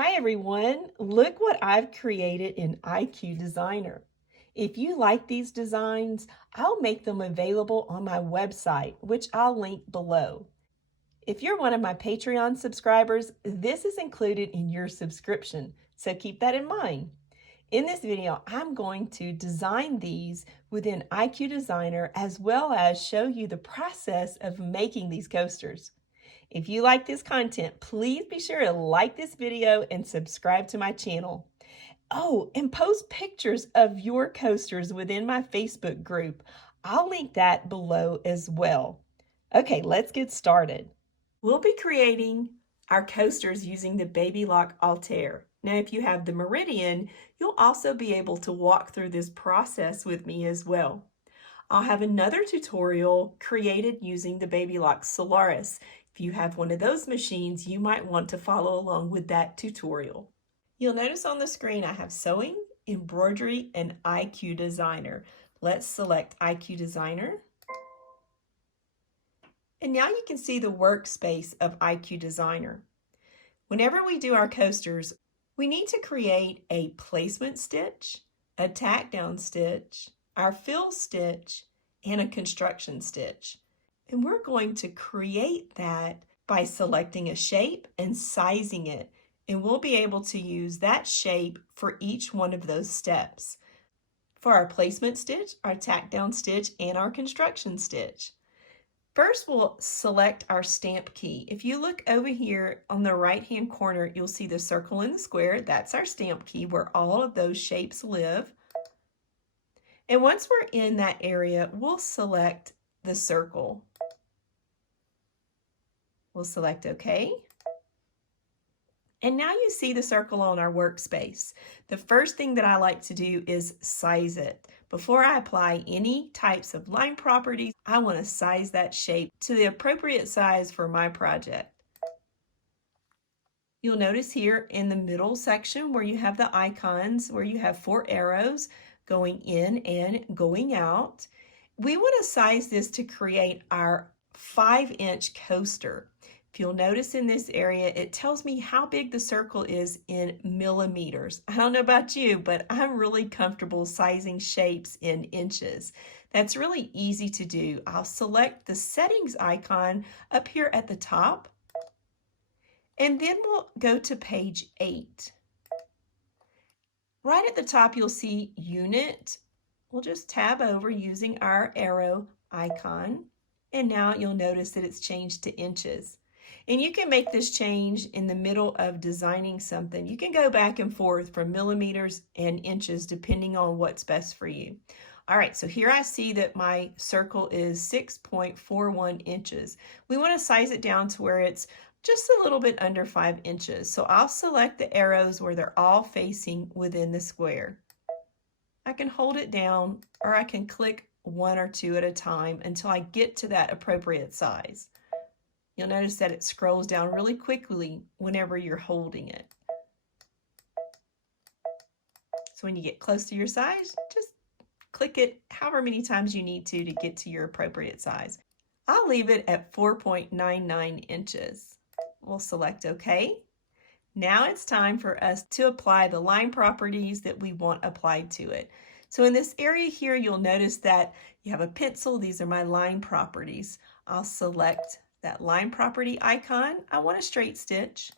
Hi everyone, look what I've created in IQ Designer. If you like these designs, I'll make them available on my website, which I'll link below. If you're one of my Patreon subscribers, this is included in your subscription, so keep that in mind. In this video, I'm going to design these within IQ Designer as well as show you the process of making these coasters. If you like this content, please be sure to like this video and subscribe to my channel. Oh, and post pictures of your coasters within my Facebook group. I'll link that below as well. Okay, let's get started. We'll be creating our coasters using the Baby Lock Altair. Now, if you have the Meridian, you'll also be able to walk through this process with me as well. I'll have another tutorial created using the Baby Lock Solaris. If you have one of those machines, you might want to follow along with that tutorial. You'll notice on the screen I have sewing, embroidery, and IQ Designer. Let's select IQ Designer. And now you can see the workspace of IQ Designer. Whenever we do our coasters, we need to create a placement stitch, a tack down stitch, our fill stitch, and a construction stitch. And we're going to create that by selecting a shape and sizing it. And we'll be able to use that shape for each one of those steps. For our placement stitch, our tack down stitch, and our construction stitch. First, we'll select our stamp key. If you look over here on the right-hand corner, you'll see the circle and the square. That's our stamp key where all of those shapes live. And once we're in that area, we'll select the circle. We'll select OK. And now you see the circle on our workspace. The first thing that I like to do is size it. Before I apply any types of line properties, I want to size that shape to the appropriate size for my project. You'll notice here in the middle section where you have the icons, where you have 4 arrows going in and going out. We want to size this to create our 5-inch coaster. If you'll notice in this area, it tells me how big the circle is in millimeters. I don't know about you, but I'm really comfortable sizing shapes in inches. That's really easy to do. I'll select the settings icon up here at the top, and then we'll go to page 8. Right at the top, you'll see unit. We'll just tab over using our arrow icon, and now you'll notice that it's changed to inches. And you can make this change in the middle of designing something. You can go back and forth from millimeters and inches depending on what's best for you. All right, so here I see that my circle is 6.41 inches. We want to size it down to where it's just a little bit under 5 inches. So I'll select the arrows where they're all facing within the square. I can hold it down, or I can click 1 or 2 at a time until I get to that appropriate size. You'll notice that it scrolls down really quickly whenever you're holding it. So when you get close to your size, just click it however many times you need to get to your appropriate size. I'll leave it at 4.99 inches. We'll select OK. Now it's time for us to apply the line properties that we want applied to it. So in this area here, you'll notice that you have a pencil. These are my line properties. I'll select that line property icon. I want a straight stitch.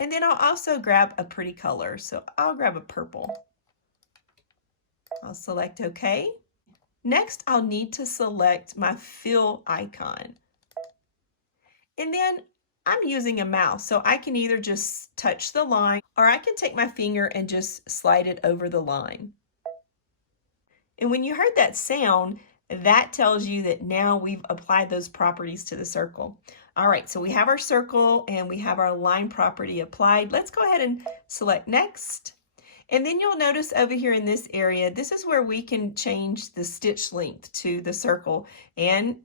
And then I'll also grab a pretty color. So I'll grab a purple. I'll select OK. Next, I'll need to select my fill icon. And then I'm using a mouse, so I can either just touch the line or I can take my finger and just slide it over the line. And when you heard that sound, that tells you that now we've applied those properties to the circle. All right, so we have our circle and we have our line property applied. Let's go ahead and select next. And then you'll notice over here in this area, this is where we can change the stitch length to the circle. And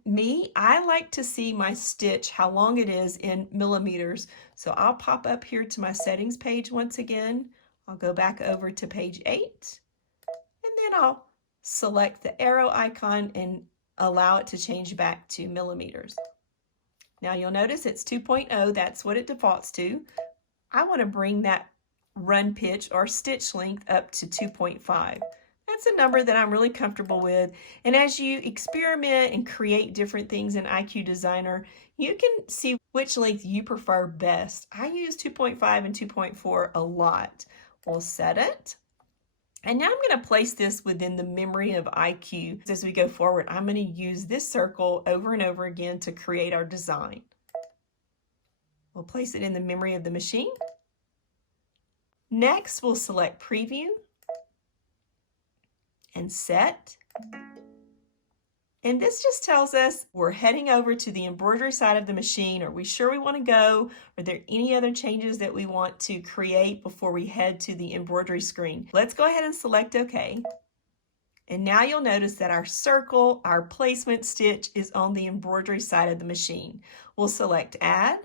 I like to see my stitch, how long it is in millimeters. So I'll pop up here to my settings page once again. I'll go back over to page 8, and then I'll select the arrow icon and allow it to change back to millimeters. Now you'll notice it's 2.0, that's what it defaults to. I want to bring that run pitch or stitch length up to 2.5. That's a number that I'm really comfortable with. And as you experiment and create different things in IQ Designer, you can see which length you prefer best. I use 2.5 and 2.4 a lot. We'll set it. And now I'm going to place this within the memory of IQ. As we go forward, I'm going to use this circle over and over again to create our design. We'll place it in the memory of the machine. Next, we'll select Preview and Set. And this just tells us we're heading over to the embroidery side of the machine. Are we sure we want to go? Are there any other changes that we want to create before we head to the embroidery screen? Let's go ahead and select OK. And now you'll notice that our circle, our placement stitch, is on the embroidery side of the machine. We'll select Add.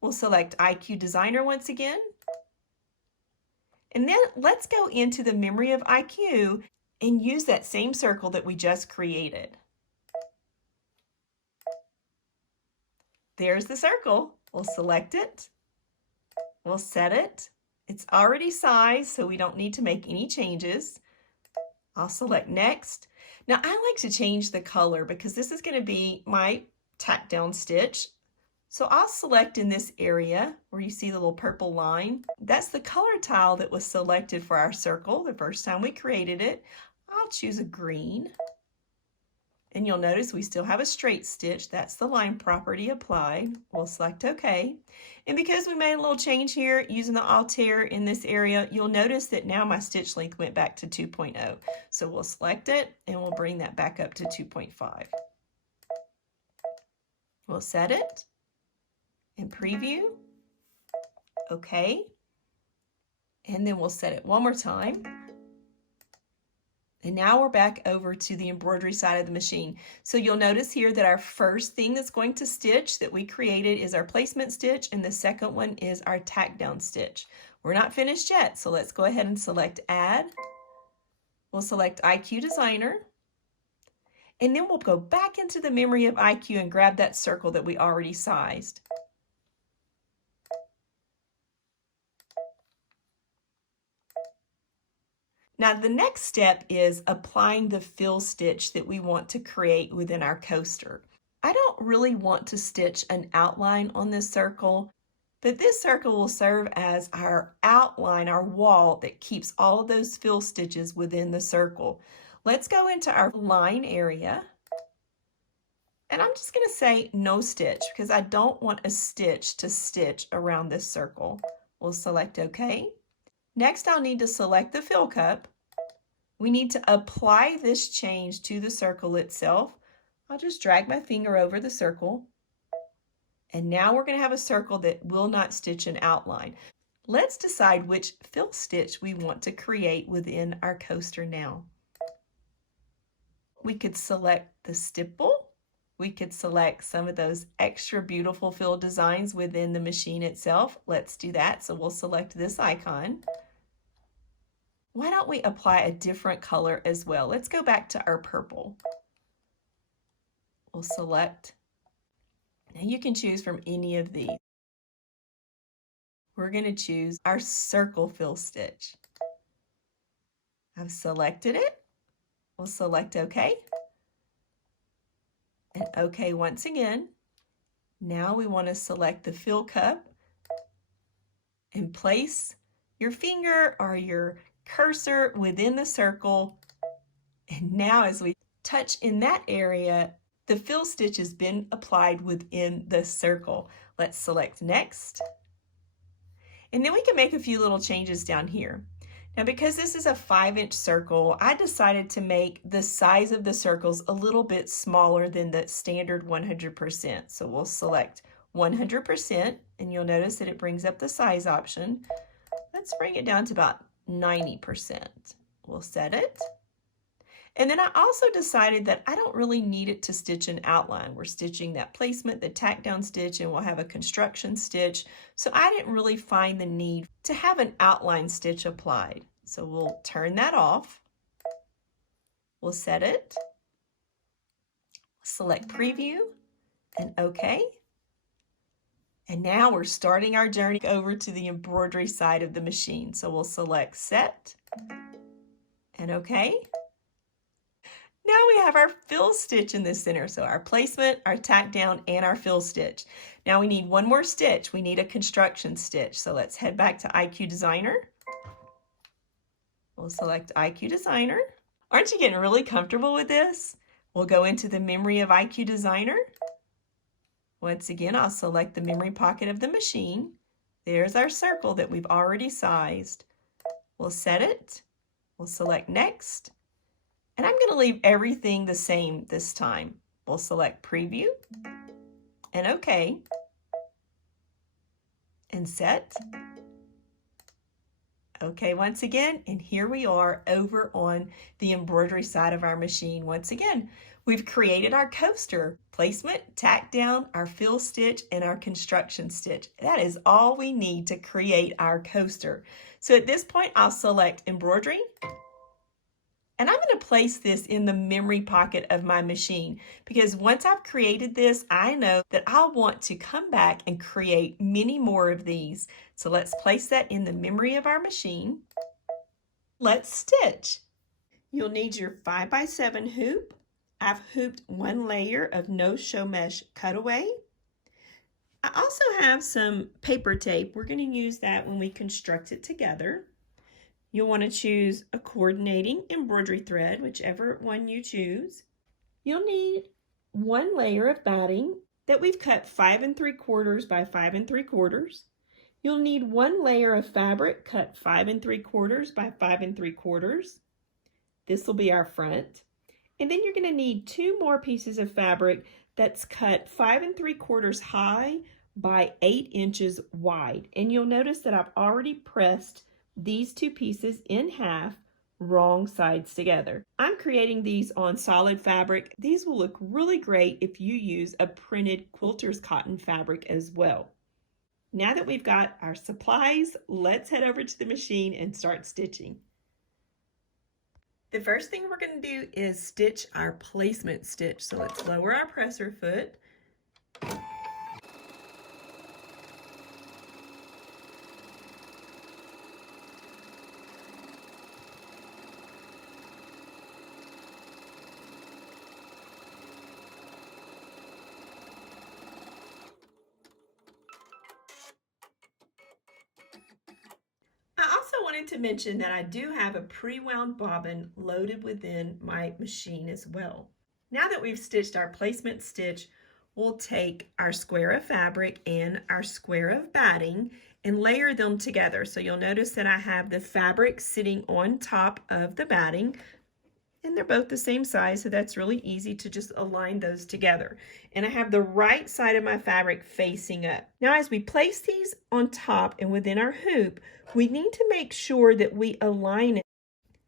We'll select IQ Designer once again. And then let's go into the memory of IQ and use that same circle that we just created. There's the circle. We'll select it. We'll set it. It's already sized, so we don't need to make any changes. I'll select Next. Now I like to change the color because this is going to be my tack down stitch. So I'll select in this area where you see the little purple line. That's the color tile that was selected for our circle the first time we created it. I'll choose a green. And you'll notice we still have a straight stitch. That's the line property applied. We'll select OK. And because we made a little change here using the Altair in this area, you'll notice that now my stitch length went back to 2.0. So we'll select it and we'll bring that back up to 2.5. We'll set it and Preview. OK. And then we'll set it one more time. And now we're back over to the embroidery side of the machine. So you'll notice here that our first thing that's going to stitch that we created is our placement stitch, and the second one is our tack down stitch. We're not finished yet, so let's go ahead and select Add. We'll select IQ Designer. And then we'll go back into the memory of IQ and grab that circle that we already sized. Now the next step is applying the fill stitch that we want to create within our coaster. I don't really want to stitch an outline on this circle, but this circle will serve as our outline, our wall that keeps all of those fill stitches within the circle. Let's go into our line area. And I'm just going to say no stitch because I don't want a stitch to stitch around this circle. We'll select OK. Next, I'll need to select the fill cup. We need to apply this change to the circle itself. I'll just drag my finger over the circle. And now we're going to have a circle that will not stitch an outline. Let's decide which fill stitch we want to create within our coaster now. We could select the stipple. We could select some of those extra beautiful fill designs within the machine itself. Let's do that. So we'll select this icon. Why don't we apply a different color as well? Let's go back to our purple. We'll select. Now you can choose from any of these. We're going to choose our circle fill stitch. I've selected it. We'll select OK. And OK once again. Now we want to select the fill cup and place your finger or your cursor within the circle. And now as we touch in that area, the fill stitch has been applied within the circle. Let's select Next. And then we can make a few little changes down here. Now because this is a 5-inch circle, I decided to make the size of the circles a little bit smaller than the standard 100%. So we'll select 100% and you'll notice that it brings up the size option. Let's bring it down to about 90%. We'll set it. And then I also decided that I don't really need it to stitch an outline. We're stitching that placement, the tack down stitch, and we'll have a construction stitch. So I didn't really find the need to have an outline stitch applied. So we'll turn that off. We'll set it. Select Preview and OK. And now we're starting our journey over to the embroidery side of the machine. So we'll select Set and OK. Now we have our fill stitch in the center. So our placement, our tack down, and our fill stitch. Now we need one more stitch. We need a construction stitch. So let's head back to IQ Designer. We'll select IQ Designer. Aren't you getting really comfortable with this? We'll go into the memory of IQ Designer. Once again, I'll select the memory pocket of the machine. There's our circle that we've already sized. We'll set it. We'll select Next. And I'm going to leave everything the same this time. We'll select Preview and OK and Set. OK once again, and here we are over on the embroidery side of our machine. Once again, we've created our coaster. Placement, tack down, our fill stitch, and our construction stitch. That is all we need to create our coaster. So at this point, I'll select Embroidery. And I'm going to place this in the memory pocket of my machine because once I've created this, I know that I'll want to come back and create many more of these. So let's place that in the memory of our machine. Let's stitch. You'll need your 5x7 hoop. I've hooped one layer of no show mesh cutaway. I also have some paper tape. We're going to use that when we construct it together. You'll want to choose a coordinating embroidery thread, whichever one you choose. You'll need one layer of batting that we've cut 5 3/4 by 5 3/4. You'll need one layer of fabric cut 5 3/4 by 5 3/4. This will be our front. And then you're going to need 2 more pieces of fabric that's cut 5 3/4 high by 8 inches wide. And you'll notice that I've already pressed these 2 pieces in half, wrong sides together. I'm creating these on solid fabric. These will look really great if you use a printed quilter's cotton fabric as well. Now that we've got our supplies, let's head over to the machine and start stitching. The first thing we're going to do is stitch our placement stitch. So let's lower our presser foot. I also wanted to mention that I do have a pre-wound bobbin loaded within my machine as well. Now that we've stitched our placement stitch, we'll take our square of fabric and our square of batting and layer them together. So you'll notice that I have the fabric sitting on top of the batting, and they're both the same size, so that's really easy to just align those together. And I have the right side of my fabric facing up. Now as we place these on top and within our hoop, we need to make sure that we align it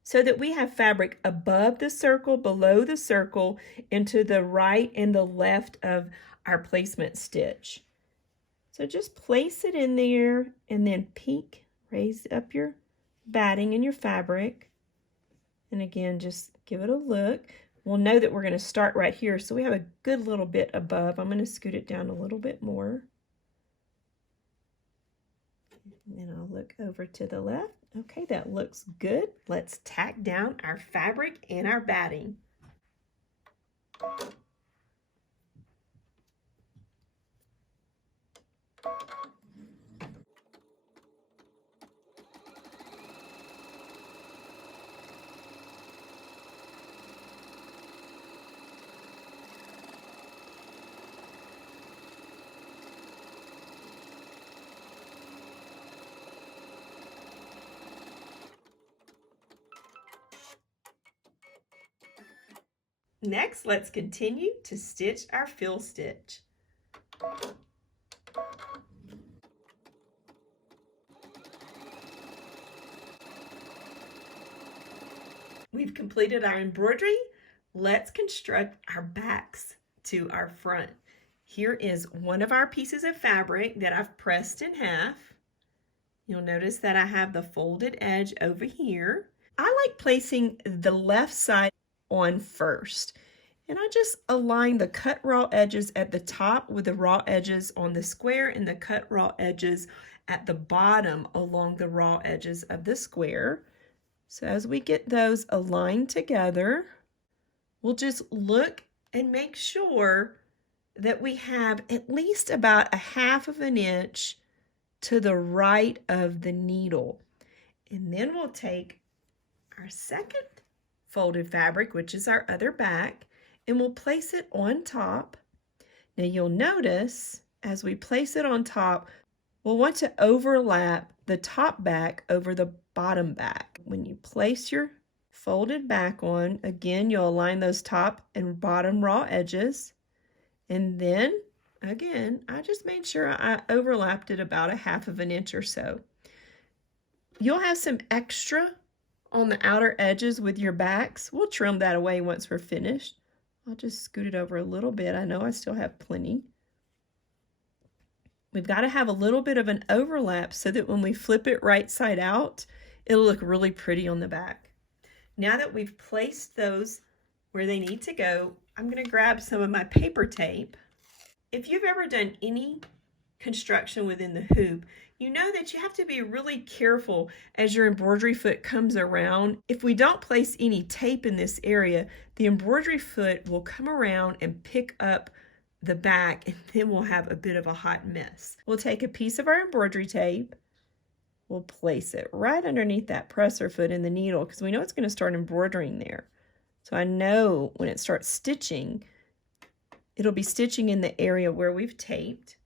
so that we have fabric above the circle, below the circle, and to the right and the left of our placement stitch. So just place it in there and then peek, raise up your batting and your fabric. And again, just give it a look. We'll know that we're going to start right here, so we have a good little bit above. I'm going to scoot it down a little bit more. And then I'll look over to the left. Okay, that looks good. Let's tack down our fabric and our batting. Next, let's continue to stitch our fill stitch. We've completed our embroidery. Let's construct our backs to our front. Here is one of our pieces of fabric that I've pressed in half. You'll notice that I have the folded edge over here. I like placing the left side on first. And I just align the cut raw edges at the top with the raw edges on the square and the cut raw edges at the bottom along the raw edges of the square. So as we get those aligned together, we'll just look and make sure that we have at least about 1/2 of an inch to the right of the needle. And then we'll take our second folded fabric, which is our other back, and we'll place it on top. Now you'll notice as we place it on top, we'll want to overlap the top back over the bottom back. When you place your folded back on, again, you'll align those top and bottom raw edges. And then, again, I just made sure I overlapped it about 1/2 of an inch or so. You'll have some extra on the outer edges with your backs. We'll trim that away once we're finished. I'll just scoot it over a little bit. I know I still have plenty. We've got to have a little bit of an overlap so that when we flip it right side out, it'll look really pretty on the back. Now that we've placed those where they need to go, I'm going to grab some of my paper tape. If you've ever done any construction within the hoop, you know that you have to be really careful as your embroidery foot comes around. If we don't place any tape in this area, the embroidery foot will come around and pick up the back, and then we'll have a bit of a hot mess. We'll take a piece of our embroidery tape, we'll place it right underneath that presser foot in the needle because we know it's going to start embroidering there. So I know when it starts stitching, it'll be stitching in the area where we've taped.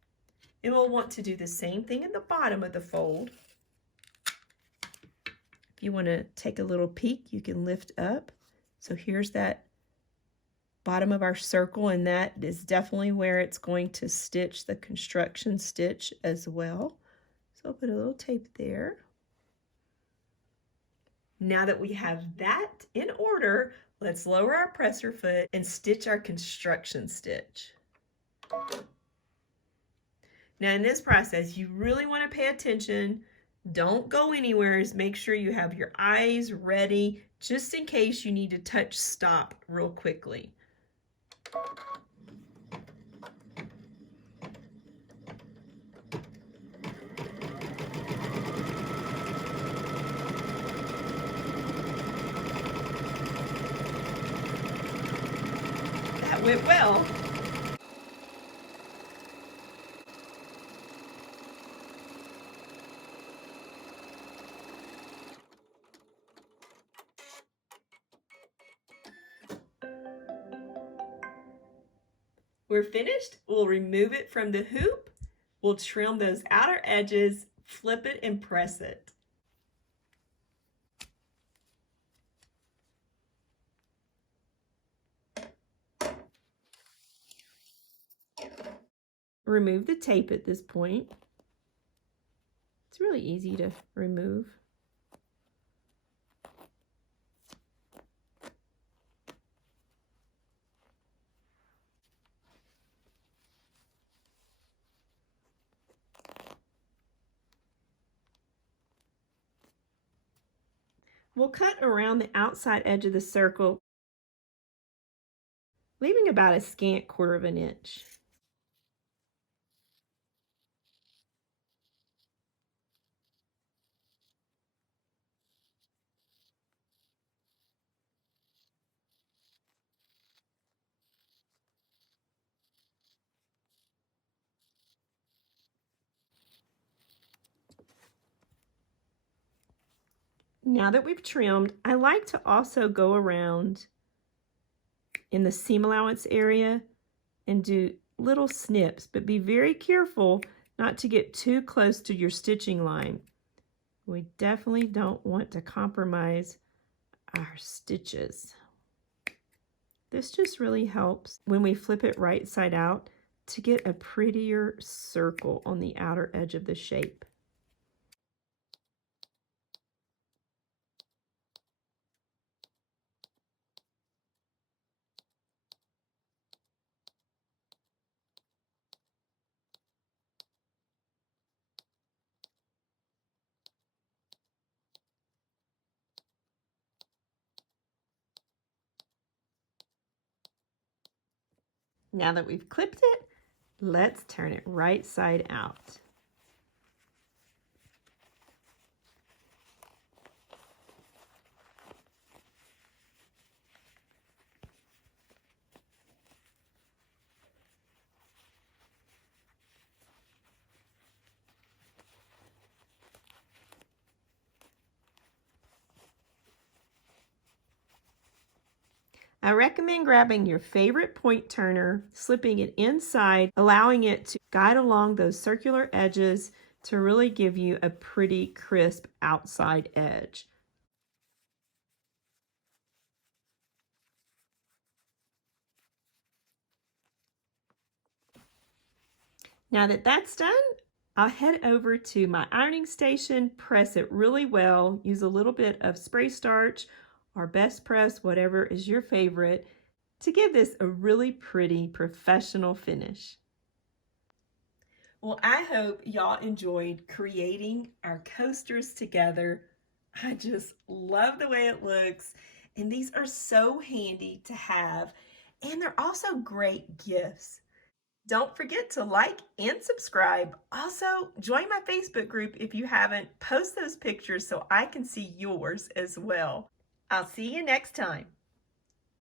And we'll want to do the same thing at the bottom of the fold. If you want to take a little peek, you can lift up. So here's that bottom of our circle, and that is definitely where it's going to stitch the construction stitch as well. So I'll put a little tape there. Now that we have that in order, let's lower our presser foot and stitch our construction stitch. Now in this process, you really want to pay attention. Don't go anywhere. Make sure you have your eyes ready just in case you need to touch stop real quickly. That went well. We're finished. We'll remove it from the hoop. We'll trim those outer edges, flip it, and press it. Remove the tape at this point. It's really easy to remove. We'll cut around the outside edge of the circle, leaving about a scant 1/4 of an inch. Now that we've trimmed, I like to also go around in the seam allowance area and do little snips, but be very careful not to get too close to your stitching line. We definitely don't want to compromise our stitches. This just really helps when we flip it right side out to get a prettier circle on the outer edge of the shape. Now that we've clipped it, let's turn it right side out. I recommend grabbing your favorite point turner, slipping it inside, allowing it to guide along those circular edges to really give you a pretty crisp outside edge. Now that that's done, I'll head over to my ironing station, press it really well, use a little bit of spray starch or best press, whatever is your favorite, to give this a really pretty professional finish. Well, I hope y'all enjoyed creating our coasters together. I just love the way it looks, and these are so handy to have, and they're also great gifts. Don't forget to like and subscribe. Also, join my Facebook group if you haven't. Post those pictures so I can see yours as well. I'll see you next time.